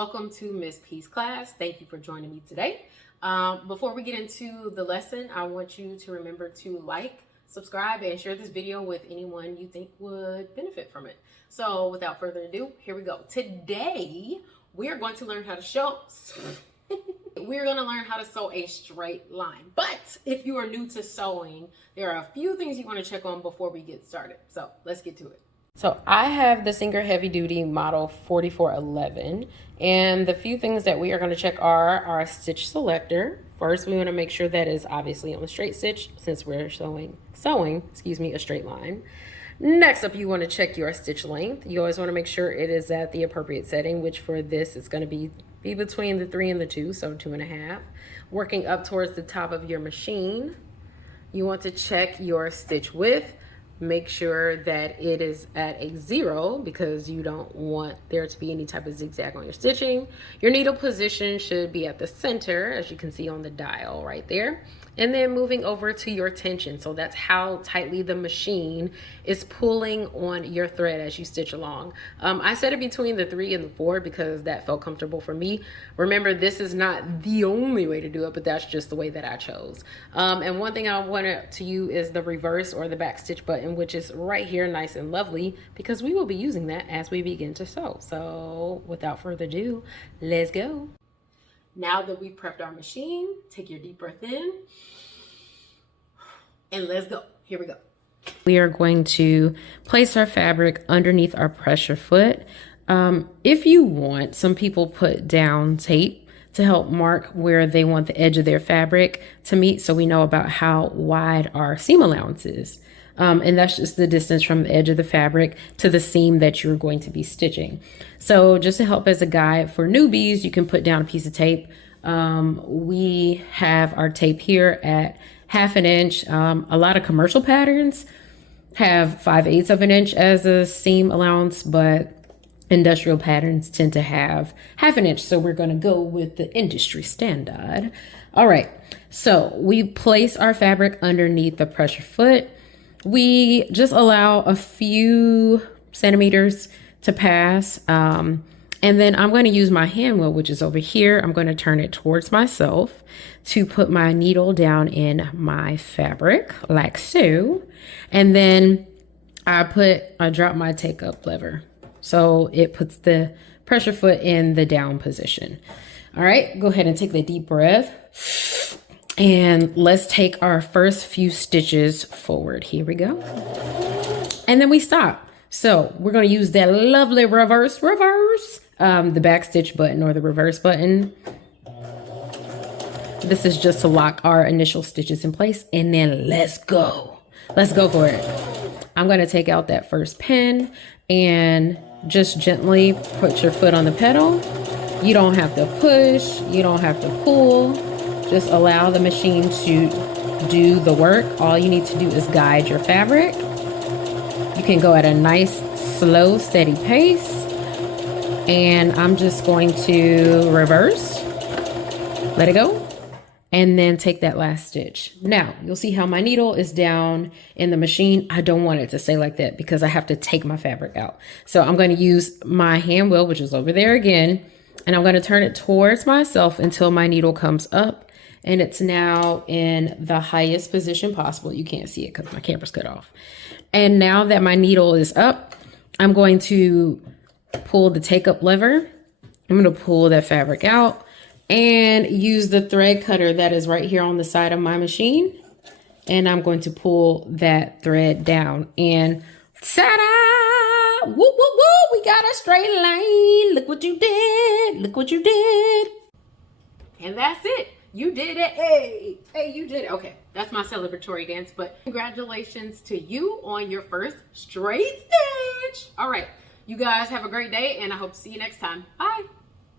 Welcome to Miss Peace class. Thank you for joining me today. Before we get into the lesson, I want you to remember to like, subscribe, and share this video with anyone you think would benefit from it. So without further ado, here we go. Today, we are going to learn how to sew a straight line. But if you are new to sewing, there are a few things you want to check on before we get started. So let's get to it. So I have the Singer Heavy Duty model 4411, and the few things that we are going to check are our stitch selector. First, we want to make sure that is obviously on the straight stitch since we're sewing a straight line. Next up, you want to check your stitch length. You always want to make sure it is at the appropriate setting, which for this is going to be between the 3 and the 2, so 2.5. Working up towards the top of your machine, you want to check your stitch width. Make sure that it is at a 0 because you don't want there to be any type of zigzag on your stitching. Your needle position should be at the center, as you can see on the dial right there. And then moving over to your tension. So that's how tightly the machine is pulling on your thread as you stitch along. I set it between the 3 and the 4 because that felt comfortable for me. Remember, this is not the only way to do it, but that's just the way that I chose. And one thing I wanted to you is the reverse or the back stitch button, which is right here, nice and lovely, because we will be using that as we begin to sew. So without further ado, let's go. Now that we've prepped our machine, take your deep breath in and let's go. Here we go. We are going to place our fabric underneath our pressure foot. If you want, some people put down tape to help mark where they want the edge of their fabric to meet, so we know about how wide our seam allowance is. And that's just the distance from the edge of the fabric to the seam that you're going to be stitching. So just to help as a guide for newbies, you can put down a piece of tape. We have our tape here at 1/2 inch. A lot of commercial patterns have 5/8 of an inch as a seam allowance, but industrial patterns tend to have 1/2 inch. So we're going to go with the industry standard. All right. So we place our fabric underneath the pressure foot. We just allow a few centimeters to pass. And then I'm going to use my hand wheel, which is over here. I'm going to turn it towards myself to put my needle down in my fabric like so. And then I drop my take up lever. So it puts the pressure foot in the down position. All right, go ahead and take the deep breath. And let's take our first few stitches forward. Here we go. And then we stop. So we're going to use that lovely reverse, the back stitch button or the reverse button. This is just to lock our initial stitches in place. And then let's go. Let's go for it. I'm going to take out that first pin and just gently put your foot on the pedal. You don't have to push. You don't have to pull. Just allow the machine to do the work. All you need to do is guide your fabric. You can go at a nice, slow, steady pace. And I'm just going to reverse, let it go, and then take that last stitch. Now, you'll see how my needle is down in the machine. I don't want it to stay like that because I have to take my fabric out. So I'm going to use my hand wheel, which is over there again, and I'm going to turn it towards myself until my needle comes up. And it's now in the highest position possible. You can't see it because my camera's cut off. And now that my needle is up, I'm going to pull the take up lever. I'm going to pull that fabric out and use the thread cutter that is right here on the side of my machine. And I'm going to pull that thread down and ta-da! Woo, woo, woo! We got a straight line. Look what you did. Look what you did. And that's it. You did it. Hey, you did it. Okay, that's my celebratory dance, but congratulations to you on your first straight stitch. All right, you guys have a great day, and I hope to see you next time. Bye.